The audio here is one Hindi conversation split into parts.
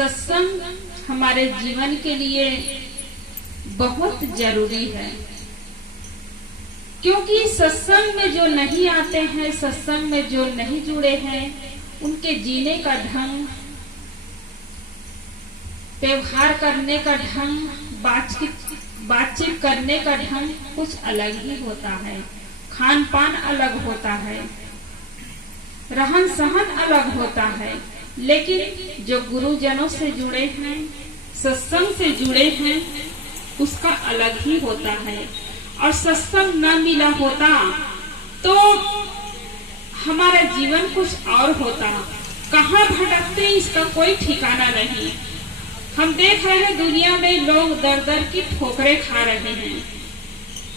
सत्संग हमारे जीवन के लिए बहुत जरूरी है, क्योंकि सत्संग में जो नहीं आते हैं, सत्संग में जो नहीं जुड़े हैं, उनके जीने का ढंग, व्यवहार करने का ढंग, बातचीत करने का ढंग कुछ अलग ही होता है। खान पान अलग होता है, रहन सहन अलग होता है। लेकिन जो गुरुजनों से जुड़े हैं, सत्संग से जुड़े हैं, उसका अलग ही होता है। और सत्संग न मिला होता तो हमारा जीवन कुछ और होता। कहाँ भटकते इसका कोई ठिकाना नहीं। हम देख रहे हैं दुनिया में लोग दर दर की ठोकरें खा रहे हैं।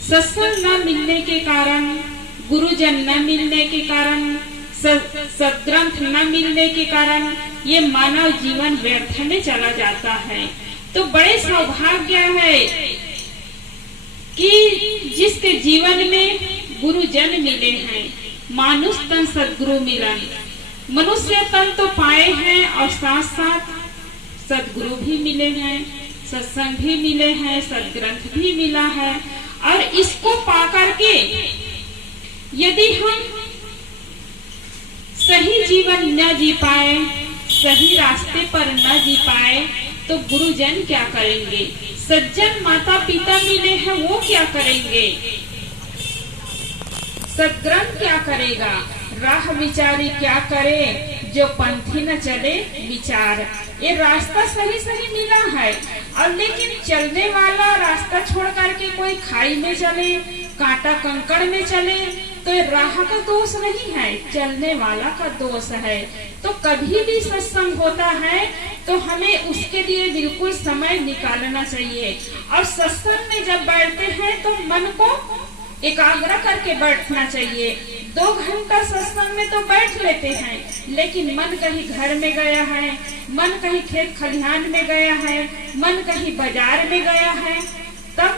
सत्संग न मिलने के कारण, गुरुजन न मिलने के कारण, सद्ग्रंथ न मिलने के कारण ये मानव जीवन व्यर्थ में चला जाता है। तो बड़े सौभाग्य है कि जिसके जीवन में गुरुजन मिले हैं। मानुष तन सद्गुरु मिलन, मनुष्य तन तो पाए हैं और साथ साथ सद्गुरु भी मिले हैं, सत्संग भी मिले हैं, सद्ग्रंथ भी मिला है। और इसको पाकर के यदि हम सही जीवन न जी पाए, सही रास्ते पर न जी पाए, तो गुरुजन क्या करेंगे? सज्जन माता पिता मिले हैं, वो क्या करेंगे? सद्ग्रंथ क्या करेगा? राह विचारी क्या करे, जो पंथी न चले विचार। ये रास्ता सही सही मिला है, और लेकिन चलने वाला रास्ता छोड़ करके कोई खाई में चले, कांटा कंकड़ में चले, तो राह का दोष नहीं है, चलने वाला का दोष है। तो कभी भी सत्संग होता है तो हमें उसके लिए बिल्कुल समय निकालना चाहिए। और सत्संग में जब बैठते हैं तो मन को एकाग्र करके बैठना चाहिए। 2 घंटा सत्संग में तो बैठ लेते हैं, लेकिन मन कहीं घर में गया है, मन कहीं खेत खलिहान में गया है, मन कहीं बाजार में गया है, तब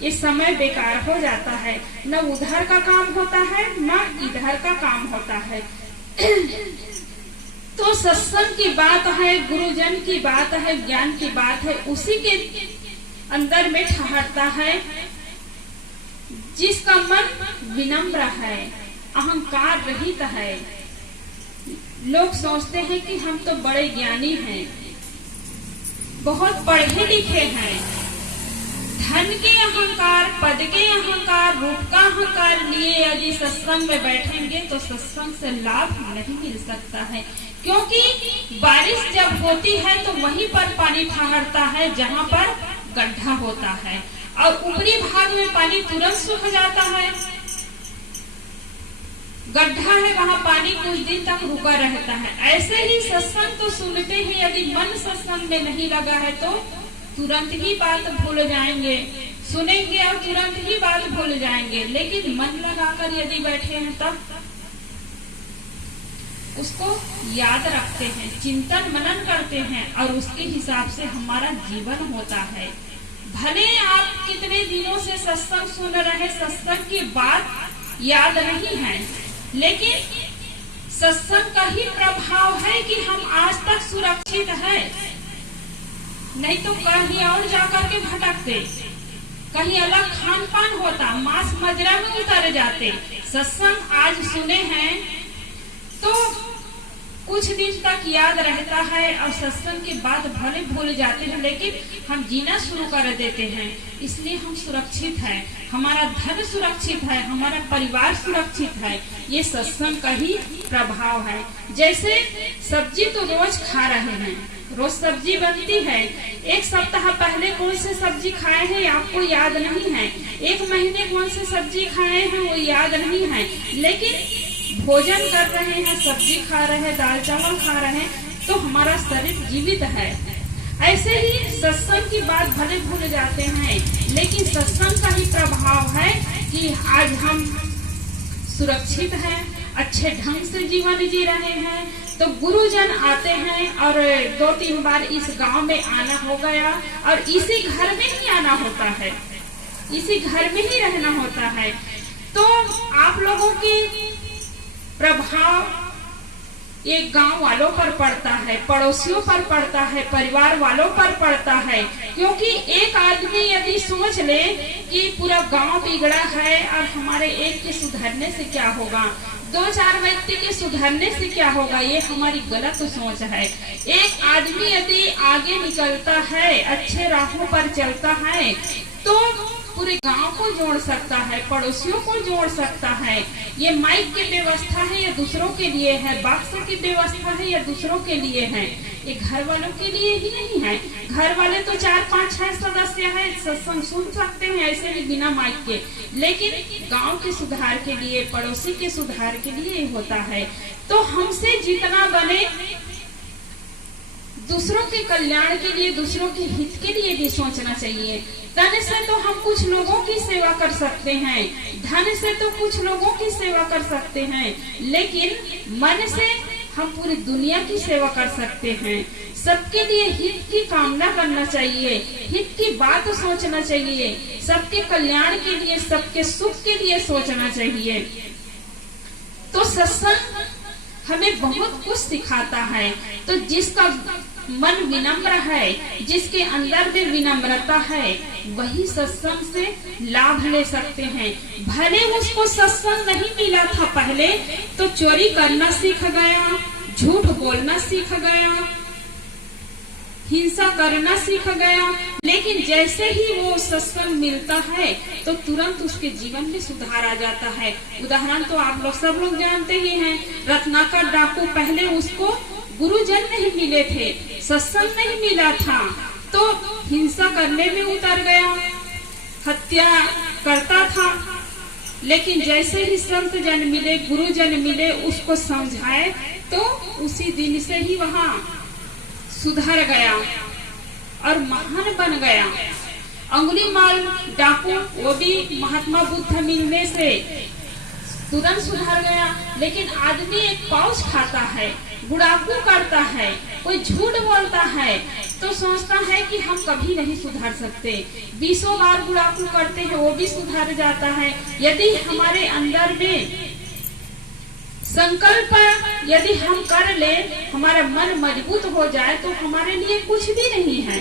ये समय बेकार हो जाता है। न उधर का काम होता है, न इधर का काम होता है। तो सत्संग की बात है, गुरुजन की बात है, ज्ञान की बात है, उसी के अंदर में ठहरता है जिसका मन विनम्र है, अहंकार रहित है। लोग सोचते हैं कि हम तो बड़े ज्ञानी हैं, बहुत पढ़े लिखे हैं। धन के अहंकार, पद के अहंकार, रूप का अहंकार लिए यदि सत्संग में बैठेंगे तो सत्संग से लाभ नहीं मिल सकता है। क्योंकि बारिश जब होती है तो वहीं पर पानी ठहरता है जहाँ पर गड्ढा होता है, और ऊपरी भाग में पानी तुरंत सूख जाता है। गड्ढा है, वहाँ पानी कुछ दिन तक रुका रहता है। ऐसे ही सत्संग तो सुनते ही यदि मन सत्संग में नहीं लगा है तो तुरंत ही बात भूल जाएंगे, सुनेंगे और तुरंत ही बात भूल जाएंगे। लेकिन मन लगाकर यदि बैठे हैं तब उसको याद रखते हैं, चिंतन मनन करते हैं, और उसके हिसाब से हमारा जीवन होता है। भले आप कितने दिनों से सत्संग सुन रहे, सत्संग की बात याद नहीं है, लेकिन सत्संग का ही प्रभाव है कि हम आज तक सुरक्षित हैं। नहीं तो कहीं और जाकर के भटकते, कहीं अलग खान पान होता, मांस मजरा में उतर जाते। सत्संग आज सुने हैं तो कुछ दिन तक याद रहता है, और सत्संग के बाद भले भूल जाते हैं, लेकिन हम जीना शुरू कर देते हैं। इसलिए हम सुरक्षित हैं, हमारा धन सुरक्षित है, हमारा परिवार सुरक्षित है। ये सत्संग का ही प्रभाव है। जैसे सब्जी तो रोज खा रहे हैं, रोज सब्जी बनती है। 1 सप्ताह पहले कौन से सब्जी खाए हैं आपको याद नहीं है, 1 महीने कौन से सब्जी खाए हैं वो याद नहीं है, लेकिन भोजन कर रहे हैं, सब्जी खा रहे हैं, दाल चावल खा रहे हैं, तो हमारा शरीर जीवित है। ऐसे ही सत्संग की बात भले भूल जाते हैं, लेकिन सत्संग का ही प्रभाव है कि आज हम सुरक्षित हैं, अच्छे ढंग से जीवन जी रहे हैं। तो गुरुजन आते हैं, और 2-3 बार इस गांव में आना हो गया, और इसी घर में ही आना होता है, इसी घर में ही रहना होता है। तो आप लोगों की प्रभाव ये गांव वालों पर पड़ता है, पड़ोसियों पर पड़ता है, परिवार वालों पर पड़ता है। क्योंकि एक आदमी यदि सोच ले कि पूरा गांव बिगड़ा है और हमारे एक के सुधरने से क्या होगा, 2-4 व्यक्ति के सुधरने से क्या होगा, ये हमारी गलत सोच है। एक आदमी यदि आगे निकलता है, अच्छे राहों पर चलता है, तो पूरे गांव को जोड़ सकता है, पड़ोसियों को जोड़ सकता है। ये माइक की व्यवस्था है या दूसरों के लिए है, बक्स की व्यवस्था है या दूसरों के लिए है, ये घर वालों के लिए ही नहीं है। घर वाले तो 4-5-6 सदस्य है, सत्संग सुन सकते हैं ऐसे भी बिना माइक के, लेकिन गांव के सुधार के लिए, पड़ोसी के सुधार के लिए होता है। तो हमसे जितना बने दूसरों के कल्याण के लिए, दूसरों के हित के लिए भी सोचना चाहिए। तन से तो हम कुछ लोगों की सेवा कर सकते हैं, धन से तो कुछ लोगों की सेवा कर सकते हैं, लेकिन मन से हम पूरी दुनिया की सेवा कर सकते हैं। सबके लिए हित की कामना करना चाहिए, हित की बात सोचना चाहिए, सबके कल्याण के लिए, सबके सुख के लिए सोचना चाहिए। तो सत्संग हमें बहुत कुछ सिखाता है। तो जिसका मन विनम्र है, जिसके अंदर में विनम्रता है, वही सत्संग से लाभ ले सकते हैं। भले उसको सत्संग नहीं मिला था पहले, तो चोरी करना सीख गया, झूठ बोलना सीख गया, हिंसा करना सीख गया, लेकिन जैसे ही वो सत्संग मिलता है तो तुरंत उसके जीवन में सुधार आ जाता है। उदाहरण तो आप लोग सब लोग जानते ही हैं, रत्नाकर डाकू, पहले उसको गुरुजन नहीं मिले थे, सत्संग नहीं मिला था, तो हिंसा करने में उतर गया, हत्या करता था। लेकिन जैसे ही संत जन मिले, गुरुजन मिले, उसको समझाए, तो उसी दिन से ही वहाँ सुधर गया और महान बन गया। अंगुलीमाल डाकू, वो भी महात्मा बुद्ध मिलने से तुरंत सुधर गया। लेकिन आदमी एक पाउच खाता है, गुड़ाकू करता है, कोई झूठ बोलता है, तो सोचता है कि हम कभी नहीं सुधर सकते। 20 बार गुड़ाकू करते हैं, वो भी सुधर जाता है। यदि हमारे अंदर में संकल्प यदि हम कर ले, हमारा मन मजबूत हो जाए, तो हमारे लिए कुछ भी नहीं है।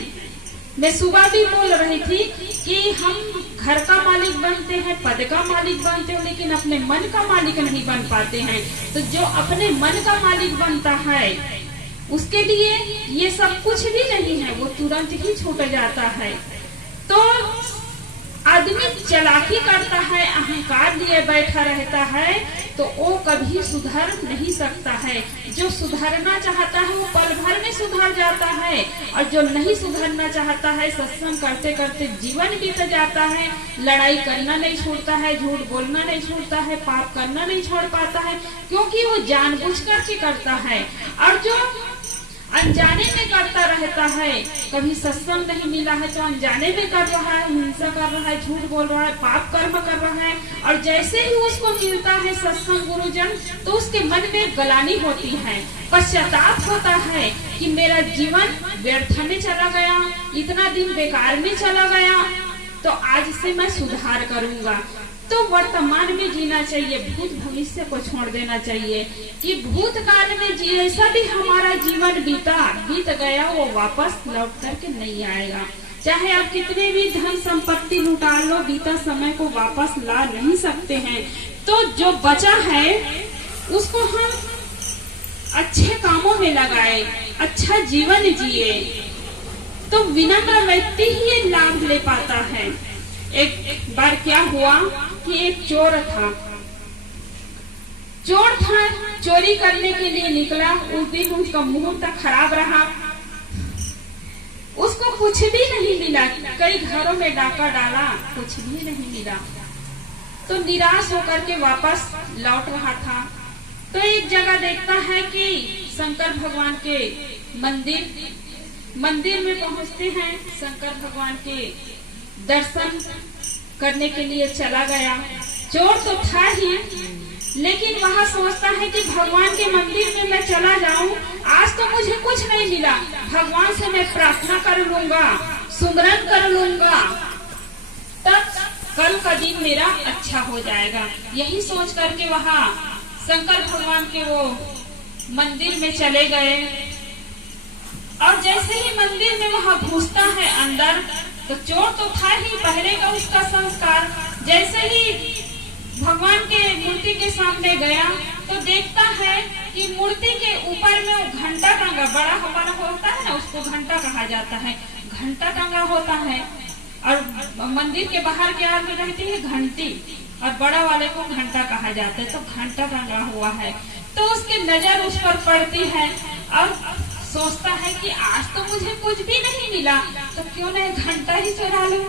मैं सुबह भी बोल रही थी कि हम घर का मालिक बनते हैं, पद का मालिक बनते हैं, लेकिन अपने मन का मालिक नहीं बन पाते हैं। तो जो अपने मन का मालिक बनता है, उसके लिए ये सब कुछ भी नहीं है, वो तुरंत ही छूट जाता है। तो आदमी चालाकी करता है, अहंकार लिए बैठा रहता है, तो वो कभी सुधर नहीं सकता है। जो सुधरना चाहता है वो पल भर में सुधर जाता है, और जो नहीं सुधरना चाहता है, सत्संग करते करते जीवन बीत जाता है, लड़ाई करना नहीं छोड़ता है, झूठ बोलना नहीं छोड़ता है, पाप करना नहीं छोड़ पाता है, क्योंकि वो जानबूझ करके करता है। और जो अनजाने में करता रहता है, कभी सत्संग नहीं मिला है तो अनजाने में कर रहा है, हिंसा कर रहा है, झूठ बोल रहा है, पाप कर्म कर रहा है, और जैसे ही उसको मिलता है सत्संग गुरुजन, तो उसके मन में गलानी होती है, पश्चाताप होता है कि मेरा जीवन व्यर्थ में चला गया, इतना दिन बेकार में चला गया, तो आज से मैं सुधार करूंगा। तो वर्तमान में जीना चाहिए, भूत भविष्य को छोड़ देना चाहिए कि भूतकाल में जैसा भी हमारा जीवन बीत गया, वो वापस लौट करके नहीं आएगा। चाहे आप कितने भी धन संपत्ति लुटा लो, बीता समय को वापस ला नहीं सकते हैं। तो जो बचा है उसको हम अच्छे कामों में लगाए, अच्छा जीवन जिए, तो विनम्र व्यक्ति ही लाभ ले पाता है। एक बार क्या हुआ कि एक चोर था, चोरी करने के लिए निकला। उस दिन उसका मुहूर्त खराब रहा, उसको कुछ भी नहीं मिला। कई घरों में डाका डाला, कुछ भी नहीं मिला, तो निराश होकर के वापस लौट रहा था। तो एक जगह देखता है कि शंकर भगवान के मंदिर में पहुंचते हैं, शंकर भगवान के दर्शन करने के लिए चला गया। चोर तो था ही, लेकिन वहाँ सोचता है कि भगवान के मंदिर में मैं चला जाऊं, आज तो मुझे कुछ नहीं मिला, भगवान से मैं प्रार्थना कर लूंगा, सुमरन कर लूंगा, तब कल का दिन मेरा अच्छा हो जाएगा। यही सोच करके वहाँ शंकर भगवान के वो मंदिर में चले गए और जैसे ही मंदिर में वहां घुसता है अंदर, तो चोर तो था ही, पहले का उसका संस्कार। जैसे ही भगवान के मूर्ति के सामने गया तो देखता है कि मूर्ति के ऊपर में वो घंटा टंगा, बड़ा हमारा होता है ना, उसको घंटा कहा जाता है, घंटा टंगा होता है। और मंदिर के बाहर क्या में रहती है घंटी, और बड़ा वाले को घंटा कहा जाता है, तो घंटा टंगा हुआ है। तो उसकी नजर उस पर पड़ती है और सोचता है कि आज तो मुझे कुछ भी नहीं मिला, तो क्यों नहीं घंटा ही चुरा लूं।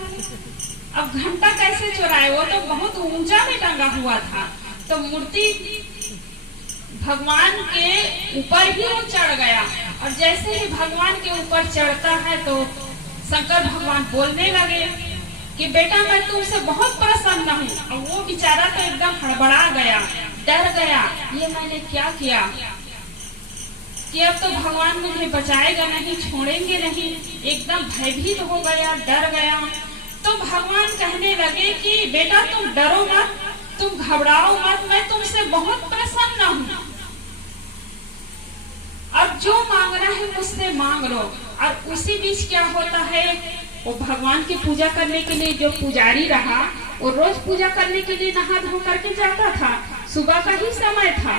अब घंटा कैसे चुराए, वो तो बहुत ऊंचा में टंगा हुआ था। तो मूर्ति भगवान के ऊपर ही वो चढ़ गया, और जैसे ही भगवान के ऊपर चढ़ता है तो शंकर भगवान बोलने लगे कि बेटा मैं तुमसे बहुत प्रसन्न हूँ। और वो बेचारा तो एकदम हड़बड़ा गया, डर गया, ये मैंने क्या किया कि अब तो भगवान मुझे बचाएगा नहीं, छोड़ेंगे नहीं। एकदम भयभीत हो गया, डर गया। तो भगवान कहने लगे कि बेटा तुम डरो मत, तुम घबराओ मत, मैं तुमसे बहुत प्रसन्न हूँ। अब जो मांगना है मुझसे मांग लो। और उसी बीच क्या होता है, वो भगवान की पूजा करने के लिए जो पुजारी रहा, वो रोज पूजा करने के लिए नहा धो करके जाता था, सुबह का ही समय था।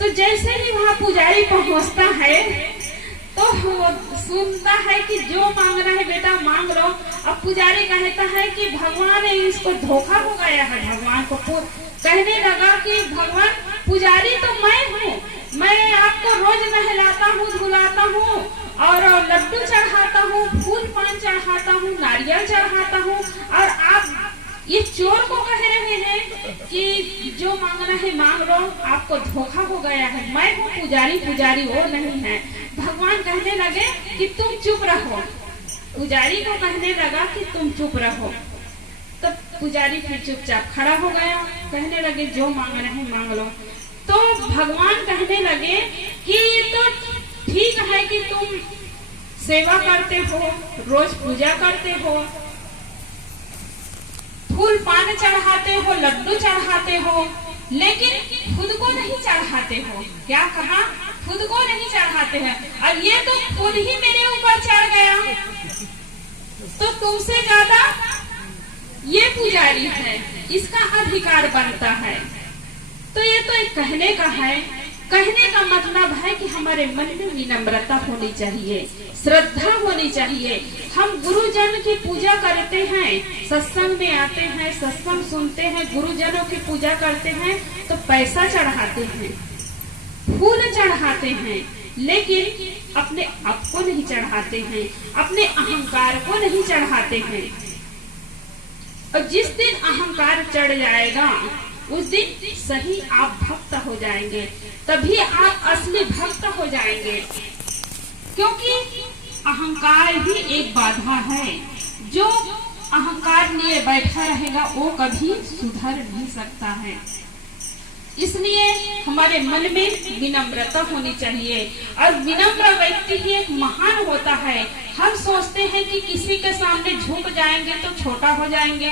तो जैसे ही वहाँ पुजारी पहुँचता है तो सुनता है कि जो मांगना है बेटा मांग लो। अब पुजारी कहता है कि भगवान इसको धोखा हो गया है। भगवान को कहने लगा कि भगवान पुजारी तो मैं हूँ, मैं आपको रोज नहलाता हूँ, धुलाता हूँ और लड्डू चढ़ाता हूँ, फूल पान चढ़ाता हूँ, नारियल चढ़ाता हूँ, और आप ये चोर को कह रहे हैं कि जो मांगना है मांग लो, आपको धोखा हो गया है, मैं हूँ पुजारी, पुजारी वो नहीं है। भगवान कहने लगे कि तुम चुप रहो। पुजारी को कहने लगा कि तुम चुप रहो। तो पुजारी फिर चुपचाप खड़ा हो गया, कहने लगे जो मांगना है मांग लो। तो भगवान कहने लगे कि ये तो ठीक है कि तुम सेवा करते हो, रोज पूजा करते हो, फूल पान चढ़ाते हो, लड्डू चढ़ाते हो, लेकिन खुद को नहीं चढ़ाते हो। क्या कहा, खुद को नहीं चढ़ाते हैं। और ये तो खुद ही मेरे ऊपर चढ़ गया, तो तुमसे ज्यादा ये पुजारी है, इसका अधिकार बनता है। तो ये तो एक कहने का है। कहने का मतलब है कि हमारे मन में विनम्रता होनी चाहिए, श्रद्धा होनी चाहिए। हम गुरुजन की पूजा करते हैं, सत्संग में आते हैं, सत्संग सुनते हैं, गुरुजनों की पूजा करते हैं, तो पैसा चढ़ाते हैं, फूल चढ़ाते हैं, लेकिन अपने आप को नहीं चढ़ाते हैं, अपने अहंकार को नहीं चढ़ाते हैं। और जिस दिन अहंकार चढ़ जाएगा उस दिन सही आप भक्त हो जाएंगे, तभी आप असली भक्त हो जाएंगे। क्योंकि अहंकार ही एक बाधा है, जो अहंकार लिए बैठा रहेगा वो कभी सुधर नहीं सकता है। इसलिए हमारे मन में विनम्रता होनी चाहिए, और विनम्र व्यक्ति ही एक महान होता है। हम सोचते हैं कि किसी के सामने झुक जाएंगे तो छोटा हो जाएंगे,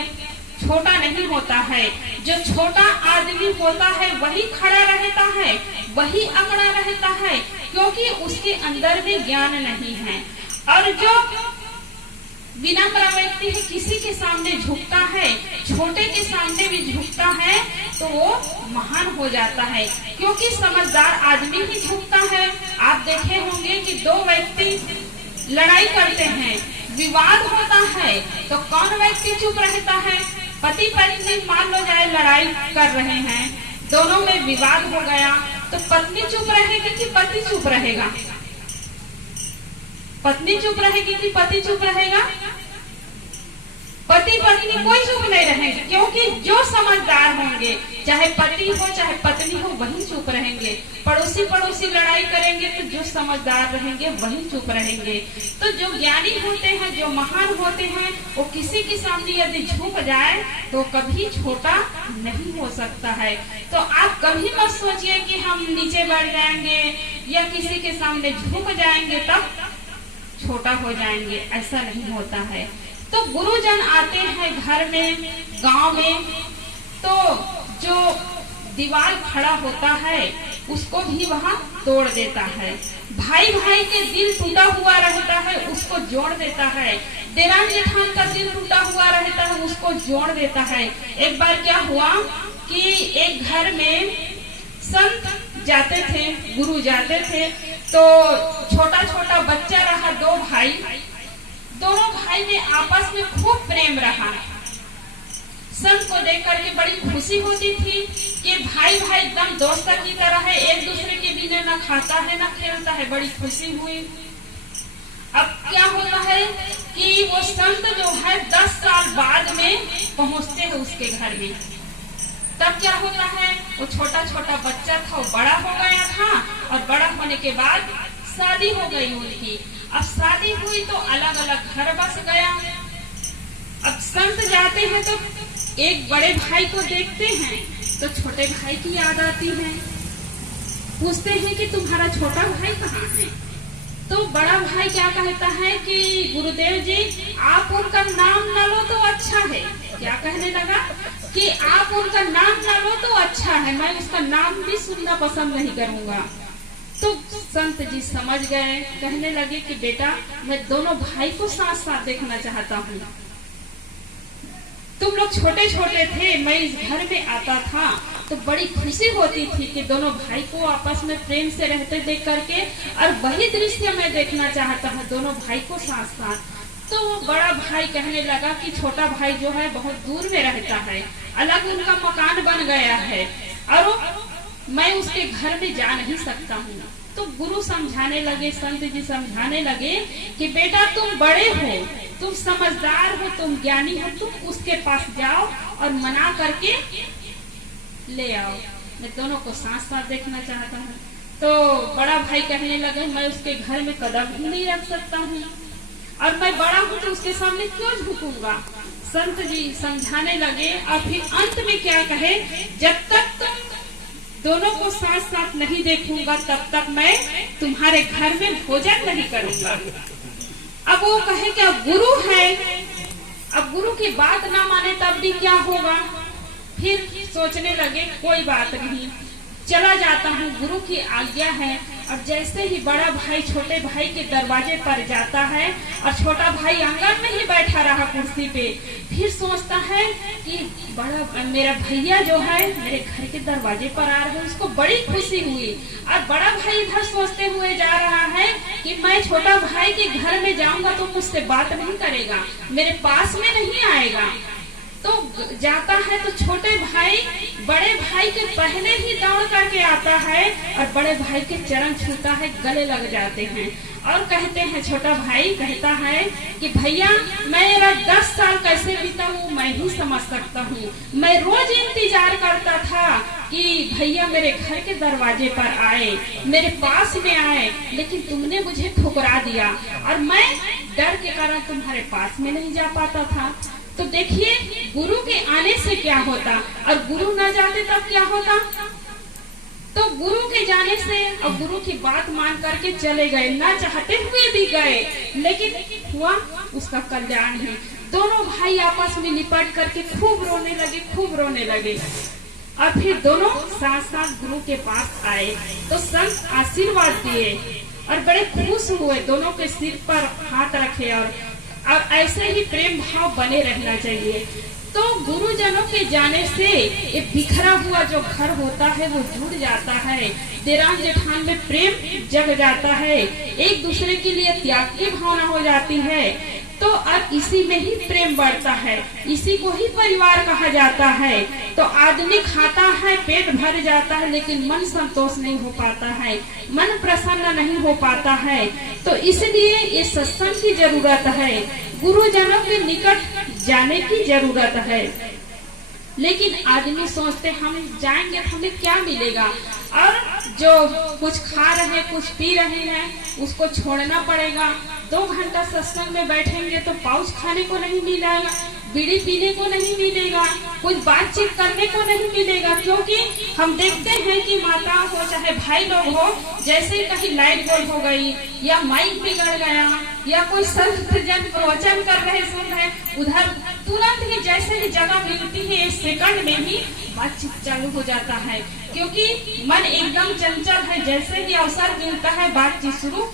छोटा नहीं होता है। जो छोटा आदमी होता है वही खड़ा रहता है, वही अकड़ा रहता है, क्योंकि उसके अंदर में ज्ञान नहीं है। और जो विनम्र व्यक्ति है, किसी के सामने झुकता है, छोटे के सामने भी झुकता है, तो वो महान हो जाता है। क्योंकि समझदार आदमी ही झुकता है। आप देखे होंगे कि दो व्यक्ति लड़ाई करते हैं, विवाद होता है, तो कौन व्यक्ति चुप रहता है? पति पत्नी मान लो जाए लड़ाई कर रहे हैं, दोनों में विवाद हो गया, तो पत्नी चुप रहेगी कि पति चुप रहेगा? पत्नी चुप रहेगी कि पति चुप रहेगा? पति पत्नी कोई चुप नहीं रहेंगे, क्योंकि जो समझदार होंगे, चाहे पति हो चाहे पत्नी हो, वही चुप रहेंगे। पड़ोसी पड़ोसी लड़ाई करेंगे तो जो समझदार रहेंगे वही चुप रहेंगे। तो जो ज्ञानी होते हैं, जो महान होते हैं, वो किसी के सामने यदि झुक जाए तो कभी छोटा नहीं हो सकता है। तो आप कभी मत सोचिए कि हम नीचे बढ़ जाएंगे या किसी के सामने झुक जाएंगे तब छोटा हो जाएंगे, ऐसा नहीं होता है। तो गुरुजन आते हैं घर में, गांव में, तो जो दीवार खड़ा होता है उसको भी वहाँ तोड़ देता है। भाई भाई के दिल टूटा हुआ रहता है उसको जोड़ देता है। देरान जेठान का दिल टूटा हुआ रहता है उसको जोड़ देता है। एक बार क्या हुआ कि एक घर में संत जाते थे, गुरु जाते थे, तो छोटा छोटा बच्चा रहा, दो भाई, दोनों भाई में आपस में खूब प्रेम रहा। संत को देख करके बड़ी खुशी होती थी कि भाई भाई एकदम दोस्त की तरह है, एक दूसरे के बिना न खाता है न खेलता है। बड़ी खुशी हुई। अब क्या होता है कि वो संत जो है 10 साल बाद में पहुंचते हैं उसके घर में। तब क्या होता है, वो छोटा छोटा बच्चा था, वो बड़ा हो गया था और बड़ा होने के बाद शादी हो गई उनकी। अब शादी हुई तो अलग अलग घर बस गया। अब संत जाते हैं तो एक बड़े भाई को देखते हैं तो छोटे भाई की याद आती है। पूछते हैं कि तुम्हारा छोटा भाई कहाँ है? तो बड़ा भाई क्या कहता है कि गुरुदेव जी आप उनका नाम न लो तो अच्छा है। क्या कहने लगा कि आप उनका नाम न लो तो अच्छा है, मैं उसका नाम भी सुनना पसंद नहीं करूंगा। तो संत जी समझ गए, कहने लगे कि बेटा मैं दोनों भाई को साथ साथ देखना चाहता हूँ। तुम लोग छोटे छोटे थे, मैं इस घर में आता था तो बड़ी खुशी होती थी कि दोनों भाई को आपस में प्रेम से रहते देख करके, और वही दृश्य मैं देखना चाहता हूँ, दोनों भाई को साथ साथ। तो वो बड़ा भाई कहने लगा कि छोटा भाई जो है बहुत दूर में रहता है, अलग उनका मकान बन गया है और मैं उसके घर में जा नहीं सकता हूँ। तो गुरु समझाने लगे, संत जी समझाने लगे कि बेटा तुम बड़े हो, तुम समझदार हो, तुम ज्ञानी हो, तुम उसके पास जाओ और मना करके ले आओ, मैं दोनों को साथ साथ देखना चाहता हूँ। तो बड़ा भाई कहने लगे मैं उसके घर में कदम ही नहीं रख सकता हूँ और मैं बड़ा हूँ तो उसके सामने क्यों झुकूंगा। संत जी समझाने लगे और फिर अंत में क्या कहे, जब तक तुम दोनों को साथ साथ नहीं देखूंगा तब तक मैं तुम्हारे घर में भोजन नहीं करूंगा। अब वो कहे कि अब गुरु है, अब गुरु की बात ना माने तब भी क्या होगा। फिर सोचने लगे कोई बात नहीं, चला जाता हूँ, गुरु की आज्ञा है। और जैसे ही बड़ा भाई छोटे भाई के दरवाजे पर जाता है और छोटा भाई आंगन में ही बैठा रहा कुर्सी पे, फिर सोचता है कि बड़ा मेरा भैया जो है मेरे घर के दरवाजे पर आ रहे हैं, उसको बड़ी खुशी हुई। और बड़ा भाई इधर सोचते हुए जा रहा है कि मैं छोटा भाई के घर में जाऊंगा तो मुझसे बात नहीं करेगा, मेरे पास में नहीं आएगा। तो जाता है तो छोटे भाई बड़े भाई के पहले ही दौड़ करके आता है और बड़े भाई के चरण छूता है, गले लग जाते हैं और कहते हैं, छोटा भाई कहता है कि भैया मेरा 10 साल कैसे बीता वो मैं ही समझ सकता हूँ। मैं रोज इंतजार करता था कि भैया मेरे घर के दरवाजे पर आए, मेरे पास में आए, लेकिन तुमने मुझे ठुकरा दिया और मैं डर के कारण तुम्हारे पास में नहीं जा पाता था। तो देखिए गुरु के आने से क्या होता और गुरु न जाते तब क्या होता। तो गुरु के जाने से और गुरु की बात मान करके चले गए, ना चाहते हुए भी गए, लेकिन हुआ उसका कल्याण ही। दोनों भाई आपस में लिपट करके खूब रोने लगे, खूब रोने लगे और फिर दोनों साथ साथ गुरु के पास आए तो संत आशीर्वाद दिए और बड़े खुश हुए, दोनों के सिर पर हाथ रखे और ऐसे ही प्रेम भाव बने रहना चाहिए। तो गुरुजनों के जाने से ये बिखरा हुआ जो घर होता है वो जुड़ जाता है, देरान जेठान में प्रेम जग जाता है, एक दूसरे के लिए त्याग की भावना हो जाती है। तो अब इसी में ही प्रेम बढ़ता है, इसी को ही परिवार कहा जाता है। तो आदमी खाता है, पेट भर जाता है, लेकिन मन संतोष नहीं हो पाता है, मन प्रसन्न नहीं हो पाता है। तो इसलिए ये सत्संग की जरूरत है, गुरुजनों के निकट जाने की जरूरत है। लेकिन आदमी सोचते हम जाएंगे तो हमें क्या मिलेगा, और जो कुछ खा रहे कुछ पी रहे हैं उसको छोड़ना पड़ेगा। 2 घंटा सत्संग में बैठेंगे तो पाउच खाने को नहीं मिलेगा, बीड़ी पीने को नहीं मिलेगा, कुछ बातचीत करने को नहीं मिलेगा। क्योंकि हम देखते हैं कि माता हो चाहे भाई लोग हो, जैसे ही कहीं लाइट गोल हो गई या माइक बिगड़ गया या कोई संत जन प्रवचन कर रहे सुन रहे, उधर तुरंत ही जैसे ही जगह मिलती है 1 सेकंड में ही बातचीत चालू हो जाता है, क्योंकि मन एकदम चंचल है। जैसे ही अवसर मिलता है बातचीत शुरू।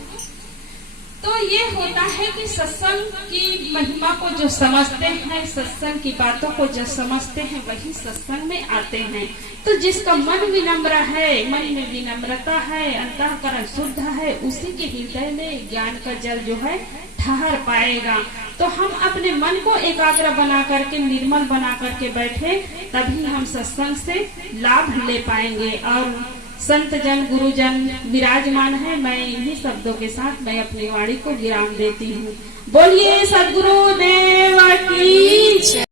तो ये होता है कि सत्संग की महिमा को जो समझते हैं, सत्संग की बातों को जो समझते हैं, वही सत्संग में आते हैं। तो जिसका मन विनम्र है, मन में विनम्रता है, अंतःकरण शुद्ध है, उसी के हृदय में ज्ञान का जल जो है ठहर पाएगा। तो हम अपने मन को एकाग्र बना करके, निर्मल बना करके बैठे, तभी हम सत्संग से लाभ ले पाएंगे। और संत जन गुरुजन विराजमान है। मैं इन्हीं शब्दों के साथ मैं अपनी वाणी को विराम देती हूँ। बोलिए सद्गुरुदेव की जय।